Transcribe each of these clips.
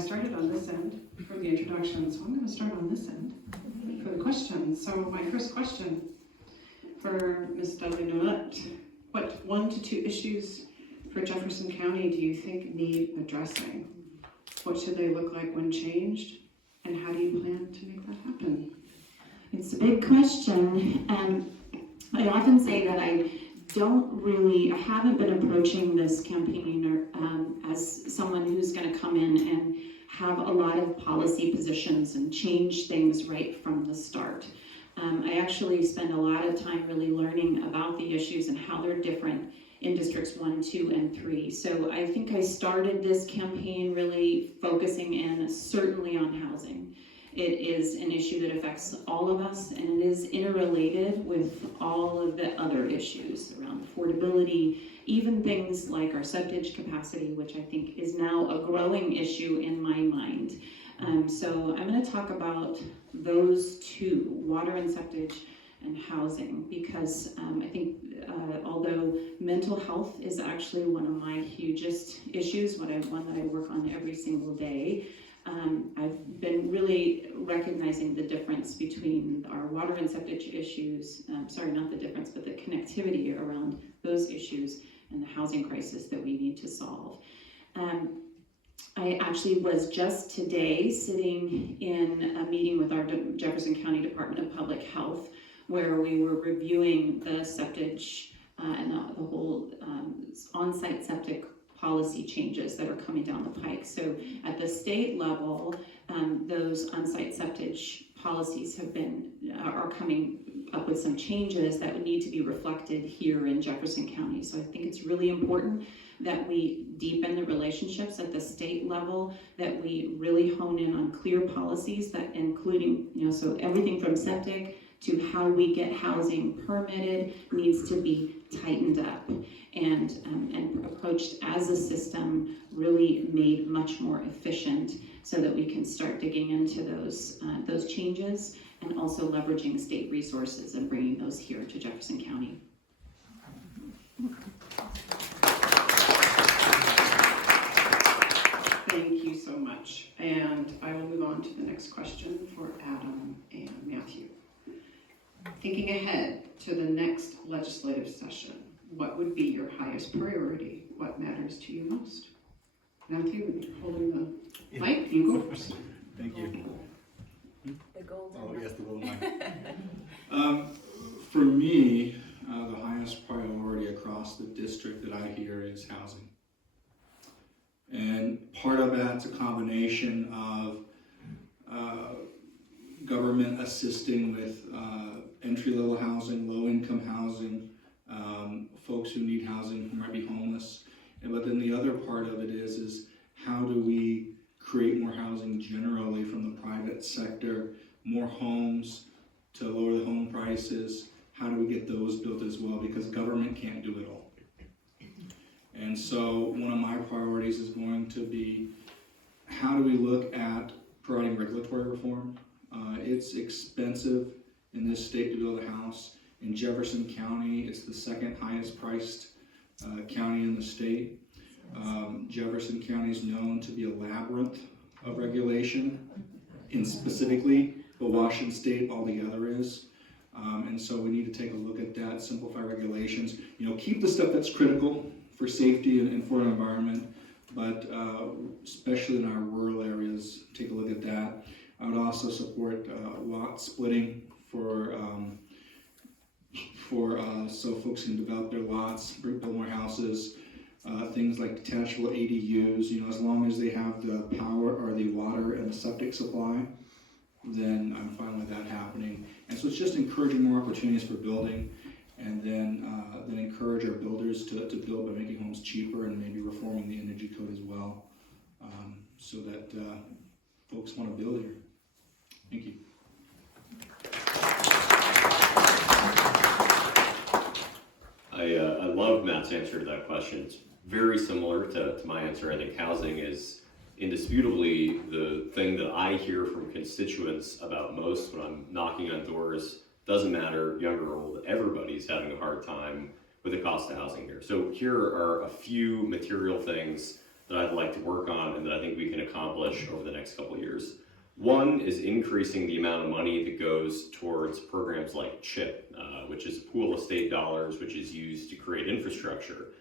started on this end for the introduction, so I'm going to start on this end for the questions. So my first question for Ms. Dudley-Nolet, what 1 to 2 issues for Jefferson County do you think need addressing? What should they look like when changed? And how do you plan to make that happen? It's a big question. I often say that I haven't been approaching this campaign as someone who's going to come in and have a lot of policy positions and change things right from the start. I actually spend a lot of time really learning about the issues and how they're different in districts 1, 2, and 3. So I think I started this campaign really focusing in certainly on housing. It is an issue that affects all of us, and it is interrelated with all of the other issues around affordability, even things like our septage capacity, which I think is now a growing issue in my mind. So I'm going to talk about those two, water and septage and housing, because I think although mental health is actually one of my hugest issues, one that I work on every single day, I've been really recognizing the difference between our water and septage issues, not the difference, but the connectivity around those issues and the housing crisis that we need to solve. I actually was just today sitting in a meeting with our Jefferson County Department of Public Health, where we were reviewing the septage and the whole on-site septic policy changes that are coming down the pike. So at the state level, those on-site septage policies are coming up with some changes that would need to be reflected here in Jefferson County. So I think it's really important that we deepen the relationships at the state level, that we really hone in on clear policies that including, so everything from septic to how we get housing permitted needs to be tightened up and approached as a system, really made much more efficient, so that we can start digging into those changes and also leveraging state resources and bringing those here to Jefferson County. Thank you so much. And I will move on to the next question for Adam and Matthew. Thinking ahead to the next legislative session, what would be your highest priority? What matters to you most? Matthew, holding the mic, you go first. Thank you. The golden. Oh, yes, the golden mic. For me, the highest priority across the district that I hear is housing. And part of that's a combination of government assisting with entry-level housing, low-income housing, folks who need housing who might be homeless. But then the other part of it is how do we create more housing generally from the private sector, more homes to lower the home prices? How do we get those built as well? Because government can't do it all. And so one of my priorities is going to be, how do we look at providing regulatory reform? It's expensive in this state to build a house. In Jefferson County, it's the second highest priced county in the state. Jefferson County is known to be a labyrinth of regulation, specifically, but Washington State altogether is. And so we need to take a look at that, simplify regulations, keep the stuff that's critical for safety and for an environment, but especially in our rural areas, take a look at that. I would also support lot splitting for so folks can develop their lots, build more houses, things like detachable ADUs. As long as they have the power or the water and the septic supply, then I'm fine with that happening. And so it's just encouraging more opportunities for building, and then encourage our builders to build by making homes cheaper and maybe reforming the energy code as well, so that folks want to build here. Thank you. I love Matt's answer to that question. It's very similar to my answer. I think housing is indisputably the thing that I hear from constituents about most when I'm knocking on doors. Doesn't matter, young or old, everybody's having a hard time with the cost of housing here. So here are a few material things that I'd like to work on and that I think we can accomplish over the next couple of years. One is increasing the amount of money that goes towards programs like CHIP, which is a pool of state dollars which is used to create infrastructure.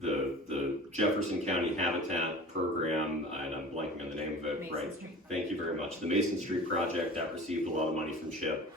The Jefferson County Habitat Program, and I'm blanking on the name of it, Mason right? Street. Thank you very much. The Mason Street project that received a lot of money from CHIP.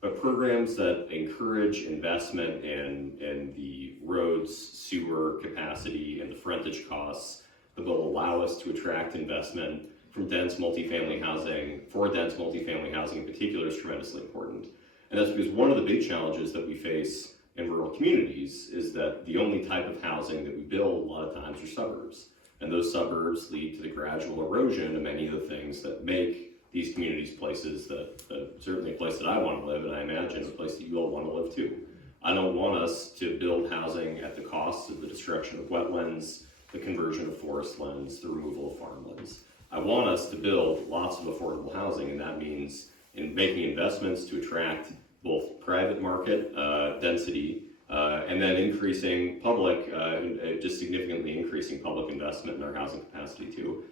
But programs that encourage investment in the roads, sewer capacity, and the frontage costs that will allow us to attract investment from dense multifamily housing, for dense multifamily housing in particular, is tremendously important. And that's because one of the big challenges that we face in rural communities is that the only type of housing that we build a lot of times are suburbs. And those suburbs lead to the gradual erosion of many of the things that make these communities places that certainly a place that I want to live, and I imagine a place that you all want to live too. I don't want us to build housing at the cost of the destruction of wetlands, the conversion of forest lands, the removal of farmlands. I want us to build lots of affordable housing, and that means in making investments to attract both private market density and then increasing public, just significantly increasing public investment in our housing capacity too.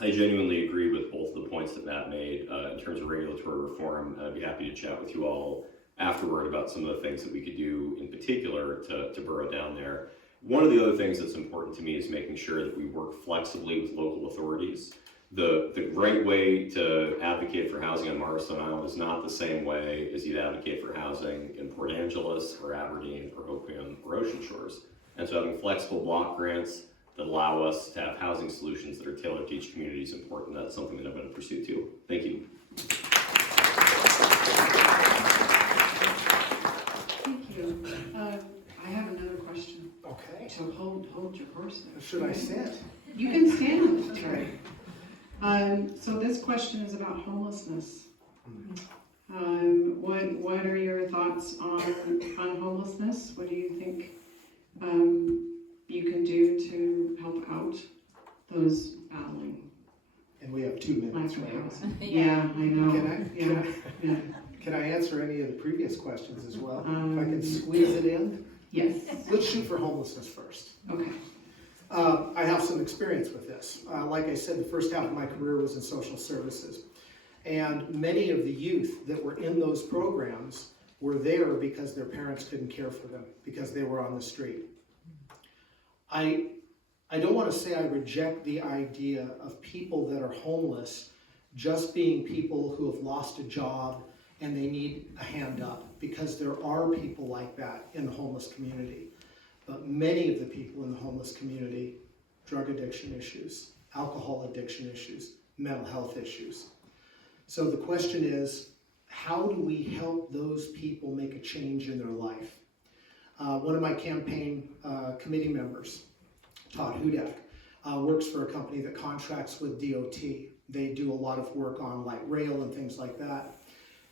I genuinely agree with both the points that Matt made in terms of regulatory reform. I'd be happy to chat with you all afterward about some of the things that we could do in particular to burrow down there. One of the other things that's important to me is making sure that we work flexibly with local authorities. The right way to advocate for housing on Marstone Island is not the same way as you'd advocate for housing in Port Angeles or Aberdeen or Oakland or Ocean Shores. And so having flexible block grants that allow us to have housing solutions that are tailored to each community is important. That's something that I'm going to pursue too. Thank you. Thank you. I have another question. Okay. So hold your horse there. Should I sit? You can stand, Terry. So this question is about homelessness. What are your thoughts on homelessness? What do you think you can do to help out those battling And we have 2 minutes, lack of right? housing? Yeah. Yeah, I know. Yeah. Can I answer any of the previous questions as well? If I Um, can squeeze it in? Yes. Let's shoot for homelessness first. Okay. I have some experience with this. Like I said, the first half of my career was in social services. And many of the youth that were in those programs were there because their parents couldn't care for them, because they were on the street. I don't want to say I reject the idea of people that are homeless just being people who have lost a job and they need a hand up, because there are people like that in the homeless community. But many of the people in the homeless community, drug addiction issues, alcohol addiction issues, mental health issues. So the question is, how do we help those people make a change in their life? One of my campaign committee members, Todd Hudak, works for a company that contracts with DOT. They do a lot of work on light rail and things like that.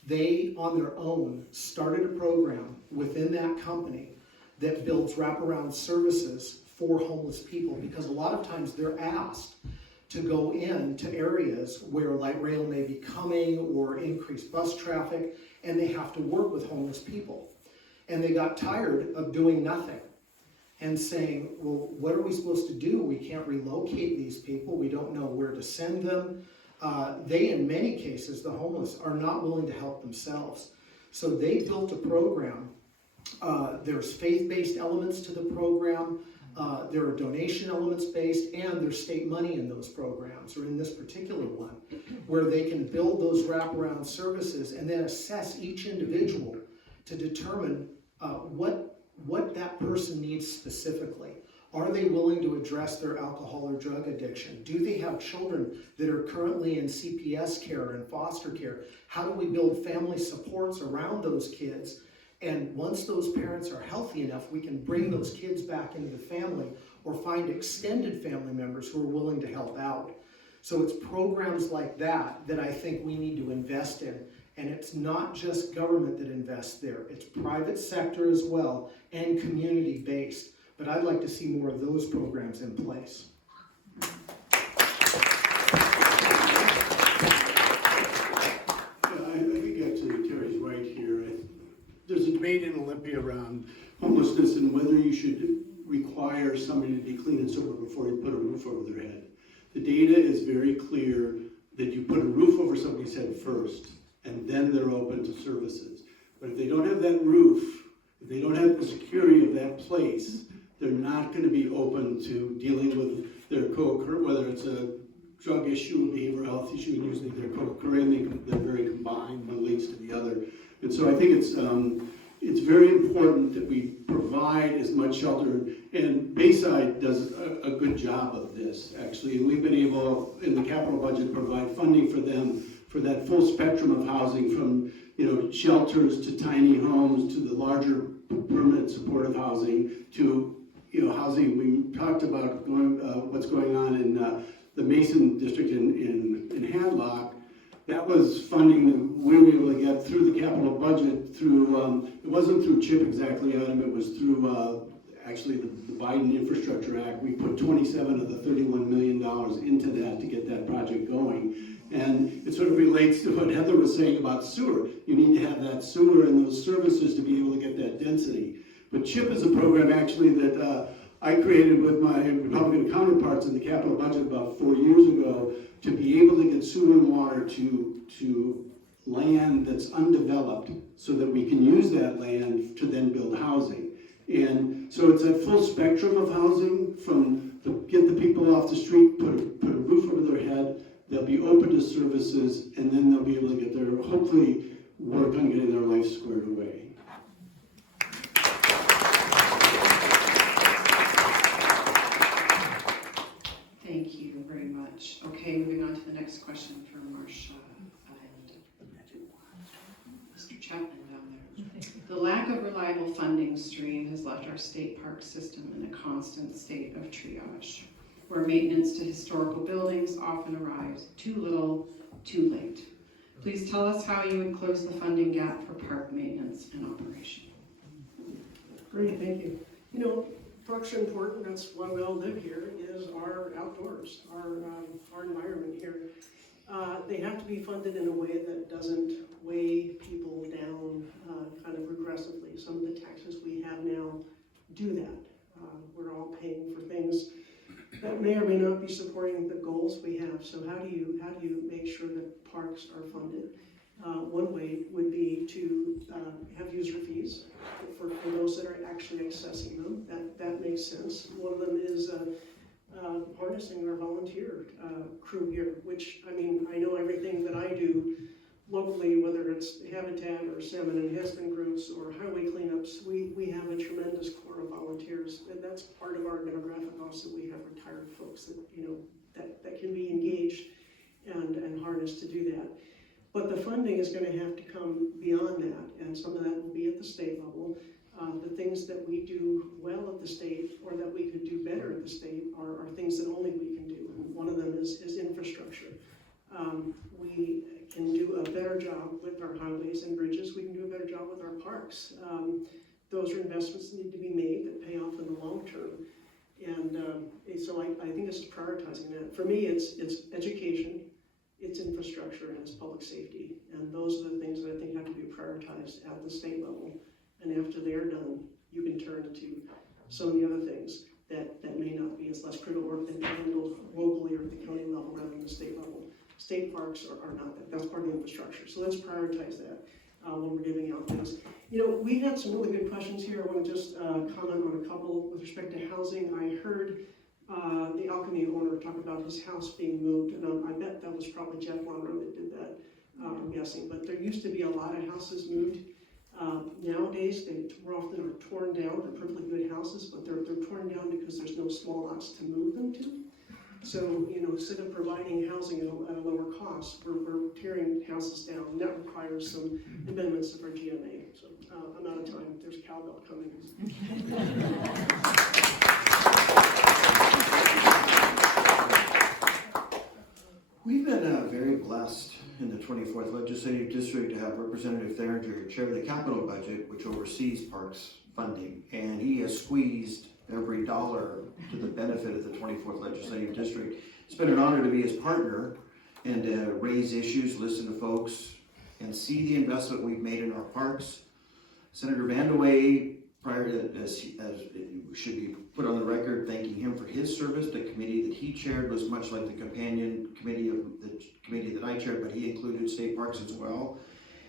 They, on their own, started a program within that company that builds wraparound services for homeless people, because a lot of times they're asked to go into areas where light rail may be coming or increased bus traffic, and they have to work with homeless people. And they got tired of doing nothing and saying, well, what are we supposed to do? We can't relocate these people. We don't know where to send them. They, in many cases, the homeless, are not willing to help themselves. So they built a program. There's faith-based elements to the program. There are donation elements based, and there's state money in those programs, or in this particular one, where they can build those wraparound services and then assess each individual to determine what that person needs specifically. Are they willing to address their alcohol or drug addiction? Do they have children that are currently in CPS care and foster care? How do we build family supports around those kids? And once those parents are healthy enough, we can bring those kids back into the family or find extended family members who are willing to help out. So it's programs like that that I think we need to invest in. And it's not just government that invests there. It's private sector as well, and community-based. But I'd like to see more of those programs in place. I think Terry's right here. There's a debate in Olympia around homelessness and whether you should require somebody to be clean and sober before you put a roof over their head. The data is very clear that you put a roof over somebody's head first, and then they're open to services. But if they don't have that roof, if they don't have the security of that place, they're not going to be open to dealing with their co-occur, whether it's a drug issue, a behavioral health issue, and usually they're co-occurring, they're very combined, one leads to the other. And so I think it's very important that we provide as much shelter, and Bayside does a good job of this, actually, and we've been able, in the capital budget, to provide funding for them for that full spectrum of housing, from shelters to tiny homes to the larger permanent supportive housing to housing. We talked about what's going on in the Mason district in Hadlock. That was funding that we were able to get through the capital budget through, it wasn't through CHIP exactly, Adam, it was through actually the Biden Infrastructure Act. We put 27 of the $31 million into that to get that project going. And it sort of relates to what Heather was saying about sewer. You need to have that sewer and those services to be able to get that density. But CHIP is a program actually that I created with my Republican counterparts in the capital budget about 4 years ago to be able to get sewer and water to land that's undeveloped so that we can use that land to then build housing. And so it's that full spectrum of housing, from get the people off the street, put a roof over their head, they'll be open to services, and then they'll be able to get their, hopefully, work on getting their life squared away. Thank you very much. Okay, moving on to the next question for Marcia and Mr. Chapman down there. The lack of reliable funding stream has left our state park system in a constant state of triage, where maintenance to historical buildings often arrives too little, too late. Please tell us how you would close the funding gap for park maintenance and operation. Great, thank you. Parks are important. That's why we all live here, is our outdoors, our environment here. They have to be funded in a way that doesn't weigh people down kind of regressively. Some of the taxes we have now do that. We're all paying for things that may or may not be supporting the goals we have. So how do you make sure that parks are funded? One way would be to have user fees for those that are actually accessing them. That makes sense. One of them is harnessing our volunteer crew here, which, I know everything that I do locally, whether it's Habitat or salmon enhancement groups or highway cleanups, we have a tremendous core of volunteers, and that's part of our demographic also. We have retired folks that can be engaged and harnessed to do that. But the funding is going to have to come beyond that, and some of that will be at the state level. The things that we do well at the state, or that we could do better at the state, are things that only we can do. And one of them is infrastructure. We can do a better job with our highways and bridges. We can do a better job with our parks. Those are investments that need to be made that pay off in the long term. And so I think this is prioritizing that. For me, it's education, it's infrastructure, and it's public safety. And those are the things that I think have to be prioritized at the state level. And after they're done, you can turn to some of the other things that may not be as less critical work that are handled locally or at the county level rather than the state level. State parks are not that. That's part of the infrastructure. So let's prioritize that when we're giving out things. We had some really good questions here. I want to just comment on a couple with respect to housing. I heard the Alchemy owner talk about his house being moved, and I bet that was probably Jeff Monroe that did that, I'm guessing. But there used to be a lot of houses moved. Nowadays, they often are torn down. They're perfectly good houses, but they're torn down because there's no small lots to move them to. So, instead of providing housing at a lower cost, we're tearing houses down, and that requires some amendments of our GMA. So, I'm out of time. There's cowbell coming. We've been very blessed in the 24th Legislative District to have Representative Theringer chair the capital budget, which oversees parks funding, and he has squeezed every dollar to the benefit of the 24th Legislative District. It's been an honor to be his partner and to raise issues, listen to folks, and see the investment we've made in our parks. Senator Vandeweghe, prior to, as should be put on the record thanking him for his service. The committee that he chaired was much like the companion committee of the committee that I chaired, but he included state parks as well.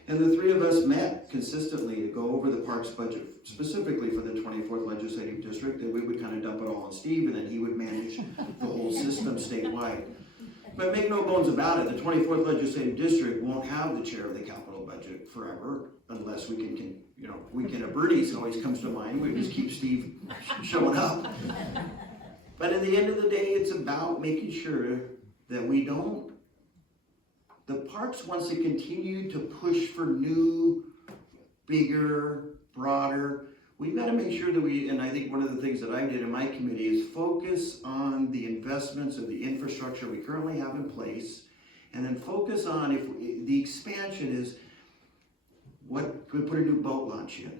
And the three of us met consistently to go over the parks budget, specifically for the 24th Legislative District, and we would kind of dump it all on Steve, and then he would manage the whole system statewide. But make no bones about it, the 24th Legislative District won't have the chair of the capital budget forever, unless we can Weekend at Bernie's always comes to mind. We just keep Steve showing up. But at the end of the day, it's about making sure that the parks wants to continue to push for new, bigger, broader. We've got to make sure that and I think one of the things that I did in my committee is focus on the investments of the infrastructure we currently have in place, and then focus on if the expansion is, what can we put a new boat launch in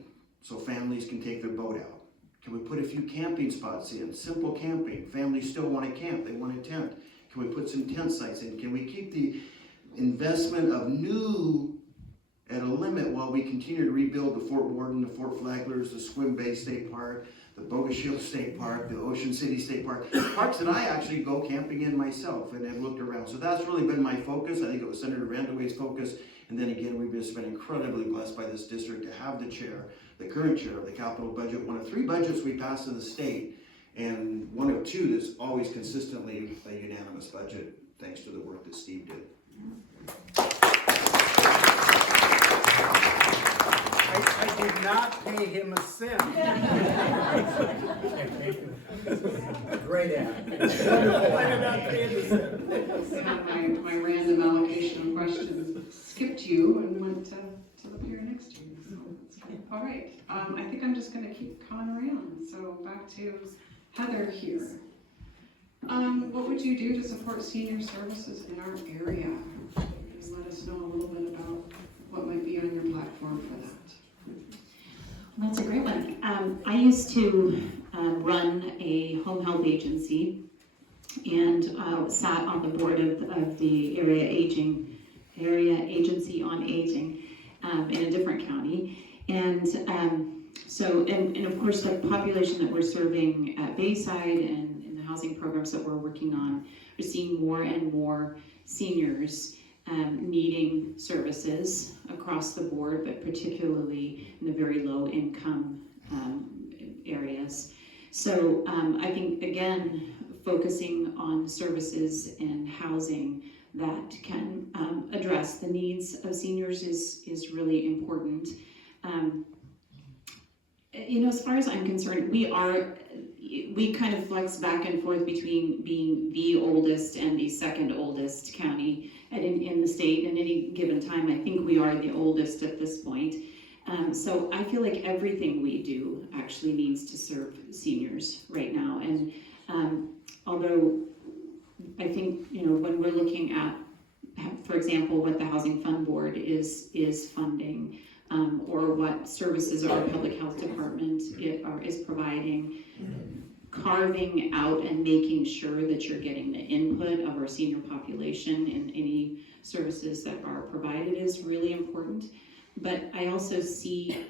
so families can take their boat out? Can we put a few camping spots in? Simple camping. Families still want to camp. They want a tent. Can we put some tent sites in? Can we keep the investment of new at a limit while we continue to rebuild the Fort Worden, the Fort Flaglers, the Swim Bay State Park, the Boga Shield State Park, the Ocean City State Park, parks that I actually go camping in myself and have looked around. So that's really been my focus. I think it was Senator Vandeweghe's focus. And then again, we've just been incredibly blessed by this district to have the chair, the current chair of the capital budget, one of 3 budgets we passed in the state, and one of 2 that's always consistently a unanimous budget, thanks to the work that Steve did. I did not pay him a cent. Great ad. Wonderful. I did not pay him a cent. So my random allocation of questions skipped you and went to the pair next to you. So that's good. All right. I think I'm just going to keep coming around. So back to Heather here. What would you do to support senior services in our area? Can you let us know a little bit about what might be on your platform for that? Well, that's a great one. I used to run a home health agency and sat on the board of the area agency on aging in a different county. And and of course the population that we're serving at Bayside and in the housing programs that we're working on, we're seeing more and more seniors needing services across the board, but particularly in the very low income areas. So I think, again, focusing on services and housing that can address the needs of seniors is really important. As far as I'm concerned, we kind of flex back and forth between being the oldest and the second oldest county in the state. At any given time, I think we are the oldest at this point. So I feel like everything we do actually needs to serve seniors right now. And although I think, when we're looking at, for example, what the Housing Fund Board is funding, or what services our public health department is providing, carving out and making sure that you're getting the input of our senior population in any services that are provided is really important. But I also see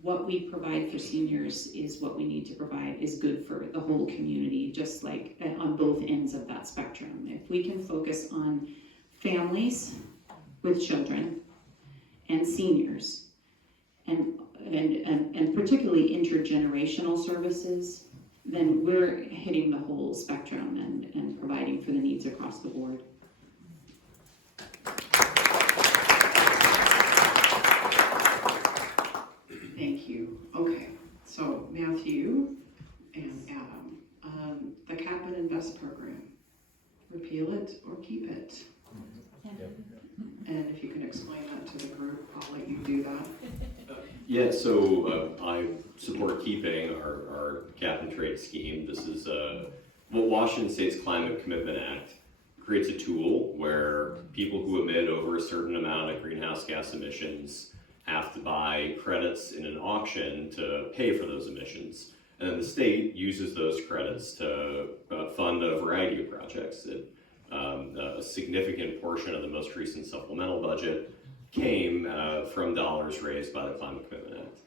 what we provide for seniors is what we need to provide is good for the whole community, just like on both ends of that spectrum. If we can focus on families with children and seniors, and particularly intergenerational services, then we're hitting the whole spectrum and providing for the needs across the board. Thank you. Okay, so Matthew and Adam, the Cap and Invest program, repeal it or keep it? And if you can explain that to the group, I'll let you do that. Yeah, so I support keeping our cap and trade scheme. This is what Washington State's Climate Commitment Act creates a tool where people who emit over a certain amount of greenhouse gas emissions have to buy credits in an auction to pay for those emissions. And then the state uses those credits to fund a variety of projects. A significant portion of the most recent supplemental budget came from dollars raised by the Climate Commitment Act.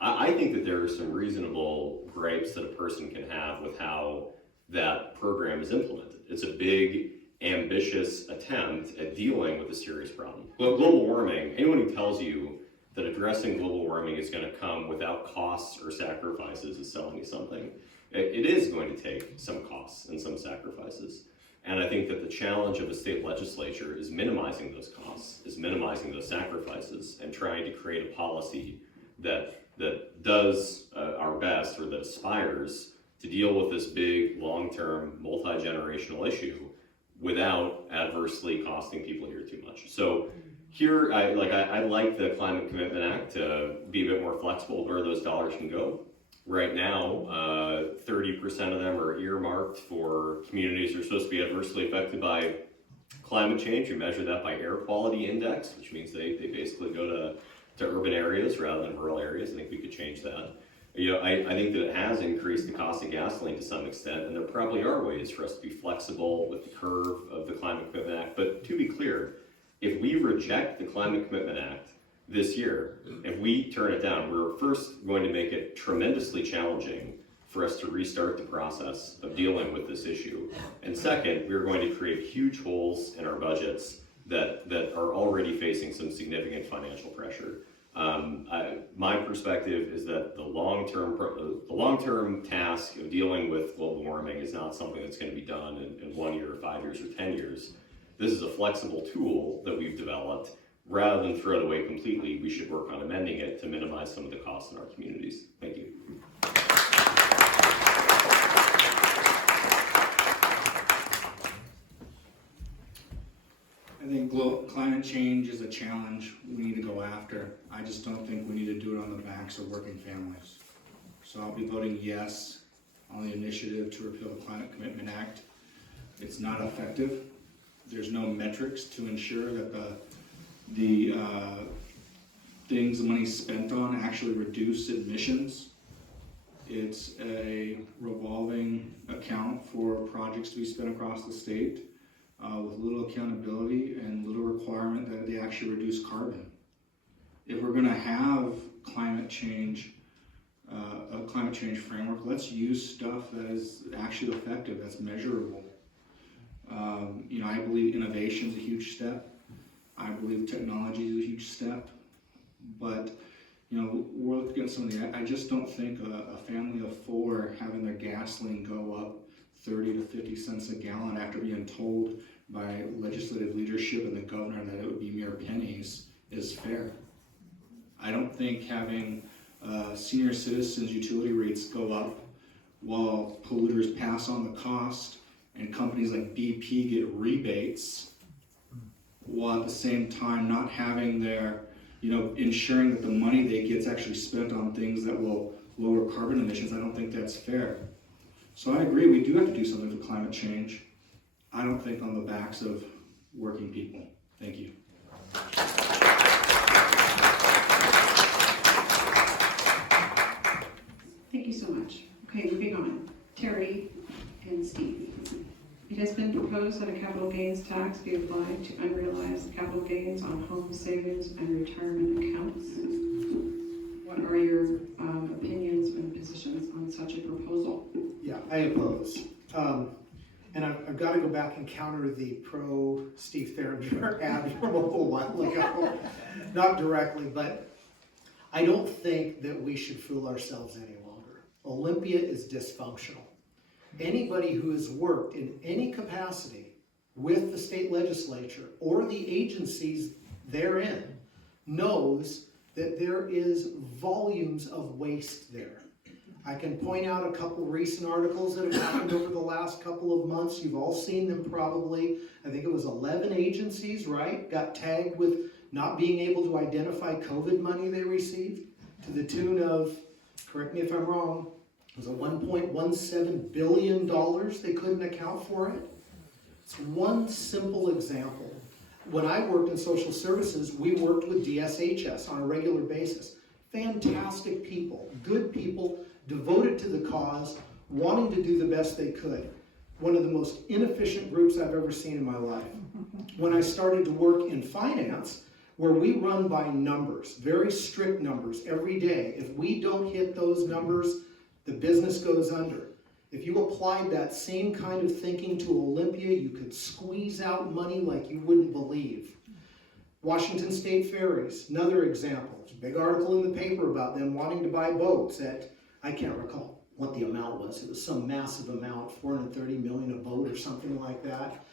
I think that there are some reasonable gripes that a person can have with how that program is implemented. It's a big, ambitious attempt at dealing with a serious problem. Well, global warming, anyone who tells you that addressing global warming is going to come without costs or sacrifices is selling you something. It is going to take some costs and some sacrifices. And I think that the challenge of a state legislature is minimizing those costs, is minimizing those sacrifices, and trying to create a policy that does our best, or that aspires to deal with this big, long-term, multi-generational issue without adversely costing people here too much. So here, I like the Climate Commitment Act to be a bit more flexible where those dollars can go. Right now, 30% of them are earmarked for communities that are supposed to be adversely affected by climate change. We measure that by air quality index, which means they basically go to urban areas rather than rural areas. I think we could change that. You know, I think that it has increased the cost of gasoline to some extent, and there probably are ways for us to be flexible with the curve of the Climate Commitment Act. But to be clear, if we reject the Climate Commitment Act this year, if we turn it down, we're first going to make it tremendously challenging for us to restart the process of dealing with this issue. And second, we're going to create huge holes in our budgets that are already facing some significant financial pressure. My perspective is that the long-term task of dealing with global warming is not something that's going to be done in 1 year, 5 years, or 10 years. This is a flexible tool that we've developed. Rather than throw it away completely, we should work on amending it to minimize some of the costs in our communities. Thank you. I think climate change is a challenge we need to go after. I just don't think we need to do it on the backs of working families. So I'll be voting yes on the initiative to repeal the Climate Commitment Act. It's not effective. There's no metrics to ensure that the things the money's spent on actually reduce emissions. It's a revolving account for projects to be spent across the state with little accountability and little requirement that they actually reduce carbon. If we're gonna have climate change, a climate change framework, let's use stuff that is actually effective, that's measurable. You know, I believe innovation is a huge step. I believe technology is a huge step, but you know, we're looking at some of the, I just don't think a family of four having their gasoline go up 30 to 50 cents a gallon after being told by legislative leadership and the governor that it would be mere pennies is fair. I don't think having senior citizens' utility rates go up while polluters pass on the cost and companies like BP get rebates, while at the same time not having their, you know, ensuring that the money they get is actually spent on things that will lower carbon emissions. I don't think that's fair. So I agree, we do have to do something for climate change. I don't think on the backs of working people. Thank you. Thank you so much. Okay, moving on. Terry and Steve. It has been proposed that a capital gains tax be applied to unrealized capital gains on home savings and retirement accounts. What are your opinions and positions on such a proposal? Yeah, I oppose. And I've got to go back and counter the pro Steve Theringer ad from a little while ago. Not directly, but I don't think that we should fool ourselves any longer. Olympia is dysfunctional. Anybody who has worked in any capacity with the state legislature or the agencies therein knows that there is volumes of waste there. I can point out a couple recent articles that have happened over the last couple of months. You've all seen them probably. I think it was 11 agencies, right? Got tagged with not being able to identify COVID money they received to the tune of, correct me if I'm wrong, it was a $1.17 billion they couldn't account for it. It's one simple example. When I worked in social services, we worked with DSHS on a regular basis. Fantastic people, good people, devoted to the cause, wanting to do the best they could. One of the most inefficient groups I've ever seen in my life. When I started to work in finance, where we run by numbers, very strict numbers every day. If we don't hit those numbers, the business goes under. If you applied that same kind of thinking to Olympia, you could squeeze out money like you wouldn't believe. Washington State Ferries, another example. There's a big article in the paper about them wanting to buy boats at, I can't recall what the amount was. It was some massive amount, 430 million a boat or something like that.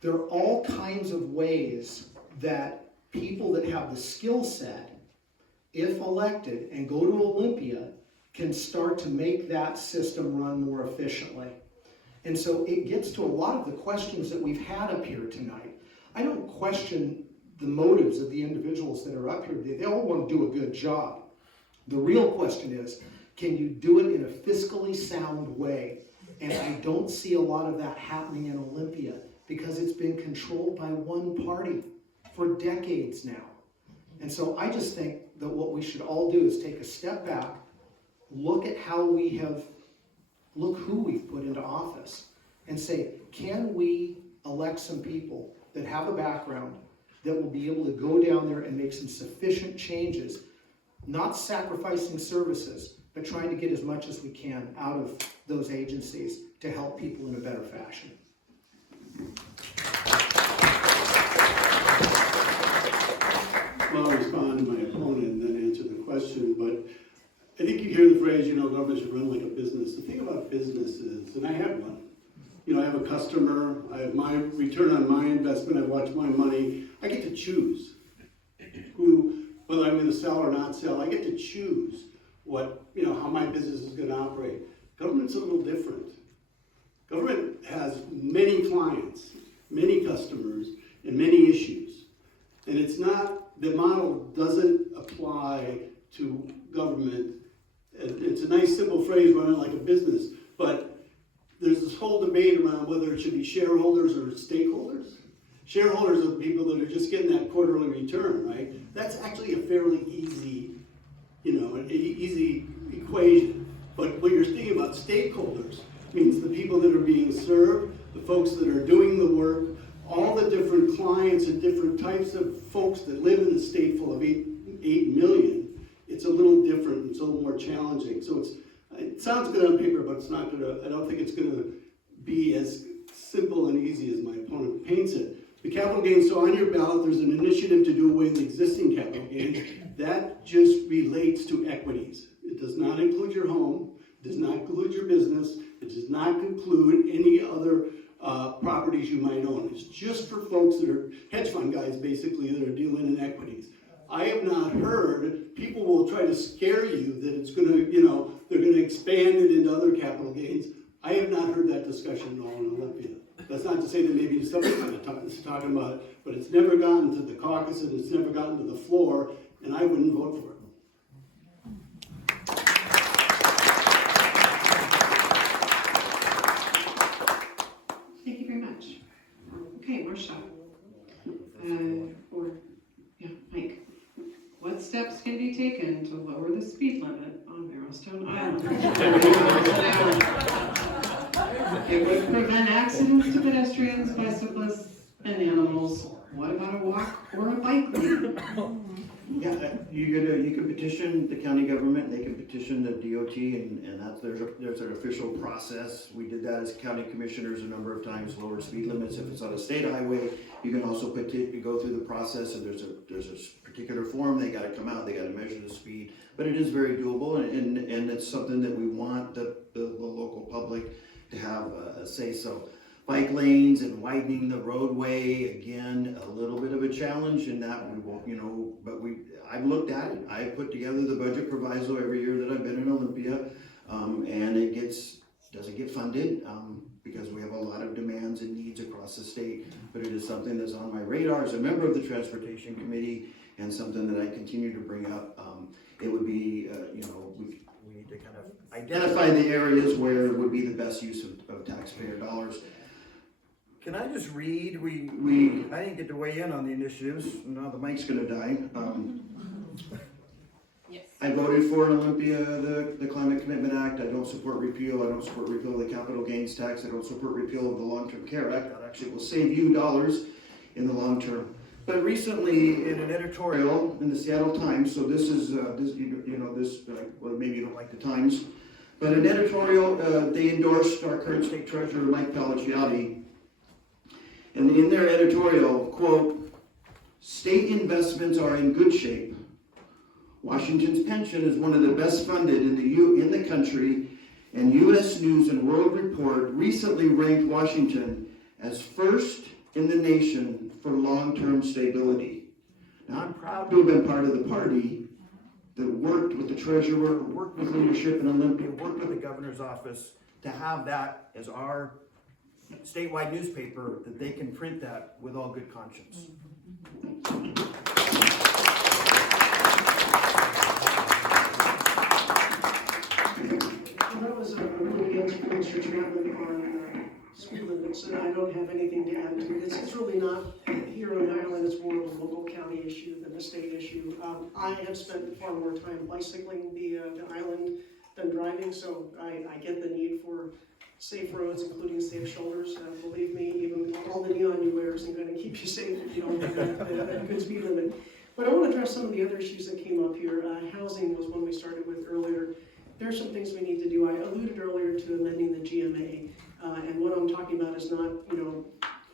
There are all kinds of ways that people that have the skill set, if elected and go to Olympia, can start to make that system run more efficiently. And so it gets to a lot of the questions that we've had up here tonight. I don't question the motives of the individuals that are up here. They all want to do a good job. The real question is, can you do it in a fiscally sound way? And I don't see a lot of that happening in Olympia because it's been controlled by one party for decades now. And so I just think that what we should all do is take a step back, look at how we have, look who we've put into office, and say, can we elect some people that have a background that will be able to go down there and make some sufficient changes, not sacrificing services, but trying to get as much as we can out of those agencies to help people in a better fashion. Well, I'll respond to my opponent and then answer the question, but I think you hear the phrase, government should run like a business. The thing about business is, and I have one, I have a customer, I have my return on my investment, I watch my money, I get to choose whether I'm going to sell or not sell. I get to choose how my business is going to operate. Government's a little different. Government has many clients, many customers, and many issues. And the model doesn't apply to government. It's a nice simple phrase, running like a business, but there's this whole debate around whether it should be shareholders or stakeholders. Shareholders are the people that are just getting that quarterly return, right? That's actually a fairly easy, easy equation. But when you're thinking about stakeholders, means the people that are being served, the folks that are doing the work, all the different clients and different types of folks that live in a state full of 8 million, it's a little different, it's a little more challenging. So it sounds good on paper, but it's not I don't think it's gonna be as simple and easy as my opponent paints it. The capital gains, so on your ballot, there's an initiative to do away with existing capital gains. That just relates to equities. It does not include your home, it does not include your business, it does not include any other properties you might own. It's just for folks that are hedge fund guys, basically, that are dealing in equities. I have not heard, people will try to scare you that it's going to, they're going to expand it into other capital gains. I have not heard that discussion at all in Olympia. That's not to say that maybe somebody's talking about it, but it's never gotten to the caucus and it's never gotten to the floor, and I wouldn't vote for it. Thank you very much. Okay, Marcia. Mike. What steps can be taken to lower the speed limit on Marrowstone Island? It would prevent accidents to pedestrians, bicyclists, and animals. What about a walk or a bike lane? Yeah, you can petition the county government, they can petition the DOT, and there's an official process. We did that as county commissioners a number of times, lower speed limits. If it's on a state highway, you can also go through the process, and there's a particular form, they gotta come out, they gotta measure the speed. But it is very doable, and it's something that we want the local public to have a say-so. Bike lanes and widening the roadway, again, a little bit of a challenge in that we won't, but I've looked at it. I've put together the budget proviso every year that I've been in Olympia, and it doesn't get funded because we have a lot of demands and needs across the state, but it is something that's on my radar as a member of the Transportation Committee and something that I continue to bring up. It would be, we need to kind of identify the areas where it would be the best use of taxpayer dollars. Can I just read? I didn't get to weigh in on the initiatives. Now the mic's gonna die. Yes. I voted for in Olympia the Climate Commitment Act. I don't support repeal. I don't support repeal of the capital gains tax. I don't support repeal of the Long-Term Care Act. That actually will save you dollars in the long term. But recently, in an editorial in the Seattle Times, so this is, well, maybe you don't like the Times, but an editorial, they endorsed our current state treasurer, Mike Palaciotti. And in their editorial, quote, "State investments are in good shape. Washington's pension is one of the best funded in the country, and U.S. News and World Report recently ranked Washington as first in the nation for long-term stability." Now, I'm proud to have been part of the party that worked with the treasurer, worked with leadership in Olympia, worked with the governor's office to have that as our statewide newspaper, that they can print that with all good conscience. That was a really good answer from Mr. Chapman on speed limits, and I don't have anything to add to it. It's really not here on the island, it's more of a local county issue than a state issue. I have spent far more time bicycling the island than driving, so I get the need for safe roads, including safe shoulders. Believe me, even all the neon you wear isn't going to keep you safe if you don't have a good speed limit. But I want to address some of the other issues that came up here. Housing was one we started with earlier. There are some things we need to do. I alluded earlier to amending the GMA, and what I'm talking about is not,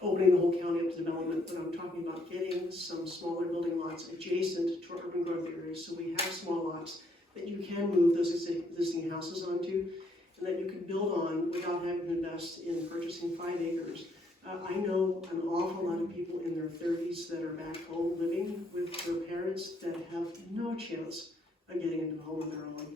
opening the whole county up to development, but I'm talking about getting some smaller building lots adjacent to our urban growth areas, so we have small lots that you can move those existing houses onto, and that you can build on without having to invest in purchasing 5 acres. I know an awful lot of people in their 30s that are back home living with their parents that have no chance of getting into a home of their own.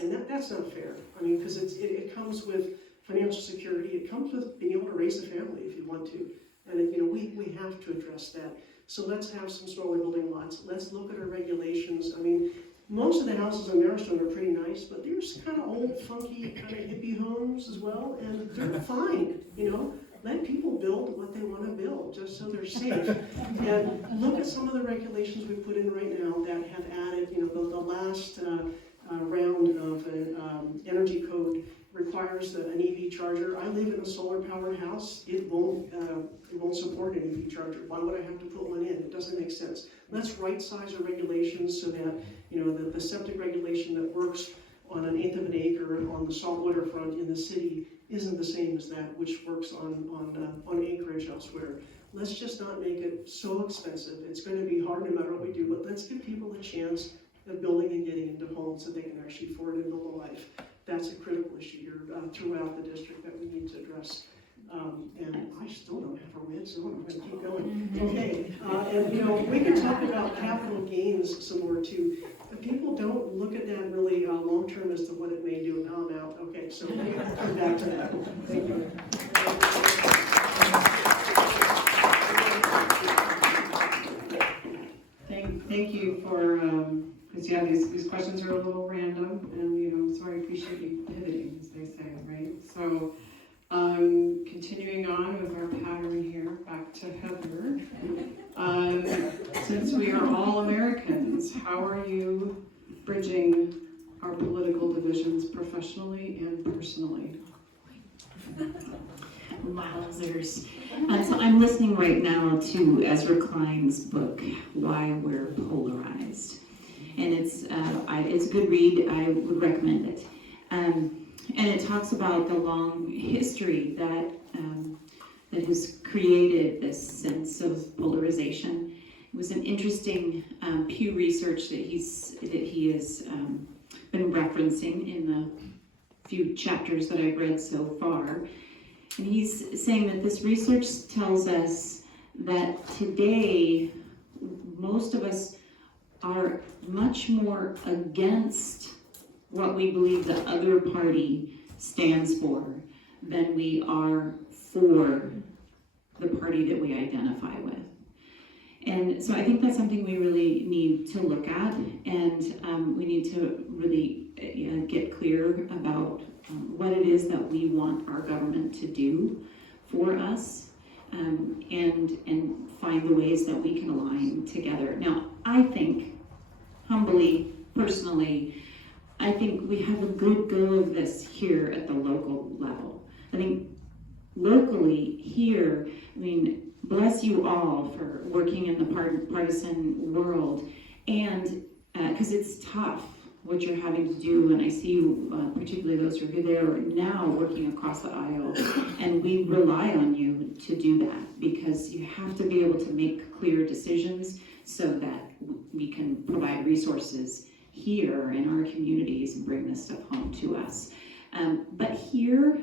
And that's not fair. I mean, because it comes with financial security. It comes with being able to raise a family if you want to. And we have to address that. So let's have some smaller building lots. Let's look at our regulations. I mean, most of the houses in Maristone are pretty nice, but there's kind of old, funky, kind of hippie homes as well, and they're fine, Let people build what they want to build, just so they're safe. And look at some of the regulations we put in right now that have added, the last round of energy code requires an EV charger. I live in a solar-powered house. It won't support an EV charger. Why would I have to put one in? It doesn't make sense. Let's right-size our regulations so that the septic regulation that works on 1/8 of an acre on the saltwater front in the city isn't the same as that which works on acreage elsewhere. Let's just not make it so expensive. It's going to be hard no matter what we do, but let's give people a chance of building and getting into homes so they can actually afford and build a life. That's a critical issue here throughout the district that we need to address. And I still don't have a red zone. I'm going to keep going. Okay, and we can talk about capital gains some more too. But people don't look at that really long term as to what it may do. Now I'm out. Okay, so we'll come back to that. Thank you. Thank you for, because these questions are a little random, and so I appreciate you pivoting, as they say, right? So, continuing on with our pattern here, back to Heather. Since we are all Americans, how are you bridging our political divisions professionally and personally? Wowzers. So I'm listening right now to Ezra Klein's book, Why We're Polarized. And it's a good read. I would recommend it. And it talks about the long history that has created this sense of polarization. It was an interesting Pew research that he has been referencing in the few chapters that I've read so far. And he's saying that this research tells us that today, most of us are much more against what we believe the other party stands for than we are for the party that we identify with. And so I think that's something we really need to look at, and we need to really get clear about what it is that we want our government to do for us, and find the ways that we can align together. Now, I think, humbly, personally, I think we have a good go of this here at the local level. I think locally here, I mean, bless you all for working in the partisan world, and because it's tough what you're having to do, and I see you, particularly those who are there now working across the aisle, and we rely on you to do that, because you have to be able to make clear decisions so that we can provide resources here in our communities and bring this stuff home to us. But here,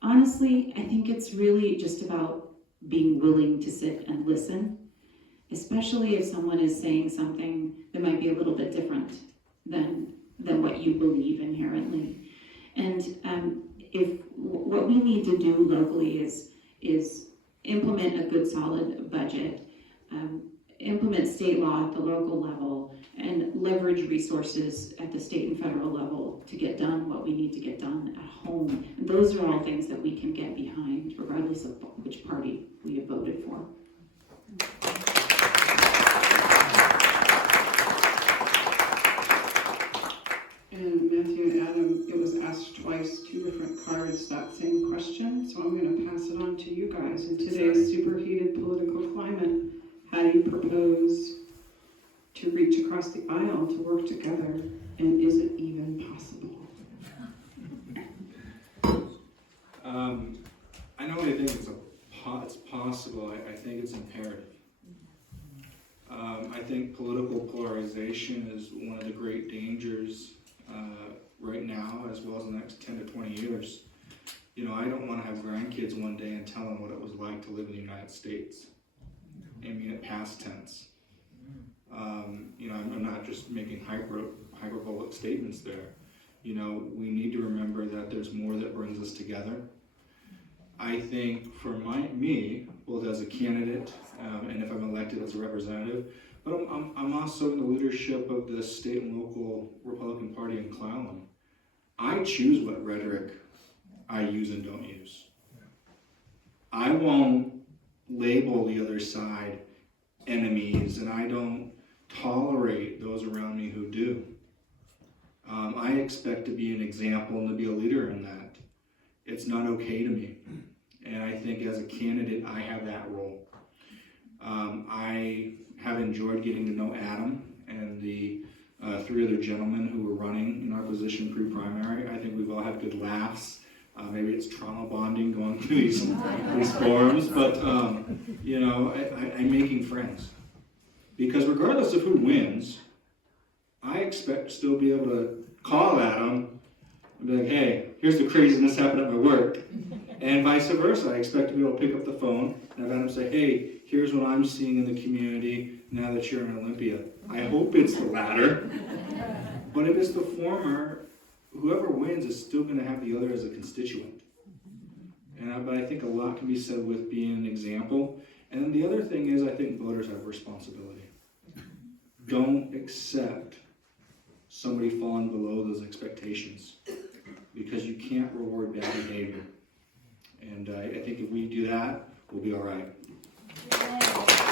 honestly, I think it's really just about being willing to sit and listen, especially if someone is saying something that might be a little bit different than what you believe inherently. And if what we need to do locally is implement a good solid budget, implement state law at the local level, and leverage resources at the state and federal level to get done what we need to get done at home. And those are all things that we can get behind, regardless of which party we have voted for. And Matthew and Adam, it was asked twice, 2 different cards, that same question, so I'm going to pass it on to you guys. In today's superheated political climate, how do you propose to reach across the aisle to work together, and is it even possible? I don't really think it's possible. I think it's imperative. I think political polarization is one of the great dangers right now, as well as in the next 10 to 20 years. You know, I don't want to have grandkids one day and tell them what it was like to live in the United States. I mean it past tense. You know, I'm not just making hyperbolic statements there. You know, we need to remember that there's more that brings us together. I think for me, both as a candidate and if I'm elected as a representative, but I'm also in the leadership of the state and local Republican Party in Clallam. I choose what rhetoric I use and don't use. I won't label the other side enemies, and I don't tolerate those around me who do. I expect to be an example and to be a leader in that. It's not okay to me. And I think as a candidate, I have that role. I have enjoyed getting to know Adam and the 3 other gentlemen who were running in our position pre-primary. I think we've all had good laughs. Maybe it's trauma bonding going through these forums, but you know, I'm making friends. Because regardless of who wins, I expect to still be able to call Adam and be like, hey, here's the craziness happening at my work. And vice versa, I expect to be able to pick up the phone and have Adam say, hey, here's what I'm seeing in the community now that you're in Olympia. I hope it's the latter. But if it's the former, whoever wins is still going to have the other as a constituent. But I think a lot can be said with being an example. And then the other thing is, I think voters have a responsibility. Don't accept somebody falling below those expectations, because you can't reward bad behavior. And I think if we do that, we'll be all right.